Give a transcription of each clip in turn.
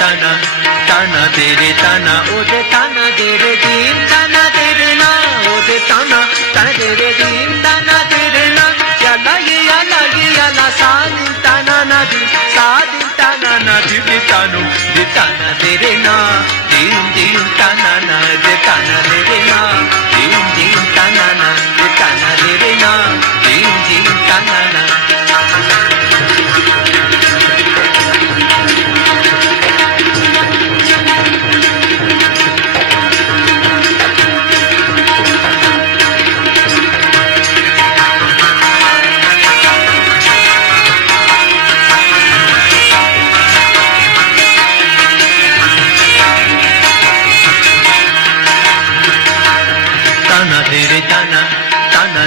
tana tana tere tana ode tana tere dim tana tere na ode tana tana tere dim tana tere na yalla yalla sa dim tana na dim sa dim tana na dim tanu de tana tere na dim dim tana na de tana tere na dim dim tana na de tana tere na dim dim tana na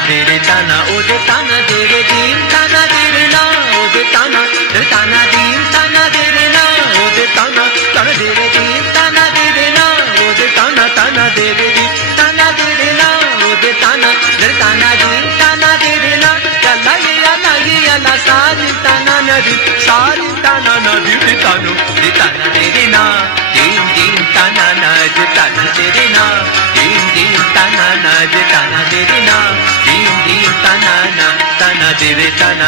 tere tana ode tana tere dim tana tere na ode tana tere tana dim tana tere na ode tana tana tere dim tana tere na ode tana tana tere dim tana tere na ode tana tere tana dim tana tere na yalla sa dim tana na dim sa dim tana na dim tanu de tana tere na dim dim tana na de tana tere na dim dim tana na de tana tere na tana na tana tere tana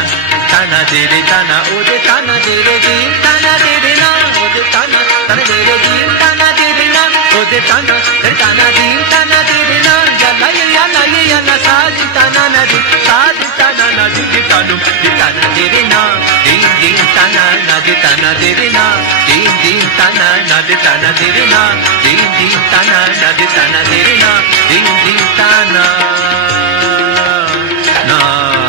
tana tere tana ode tana tere dim tana tere na ode tana tana tere dim tana tere na ode tana tere tana dim tana tere na yalla sa dim tana na dim sa dim tana na dim tanu de tana tere na dim dim tana na de tana tere na dim dim tana na de tana tere na dim dim tana na de tana tere na dim dim tana na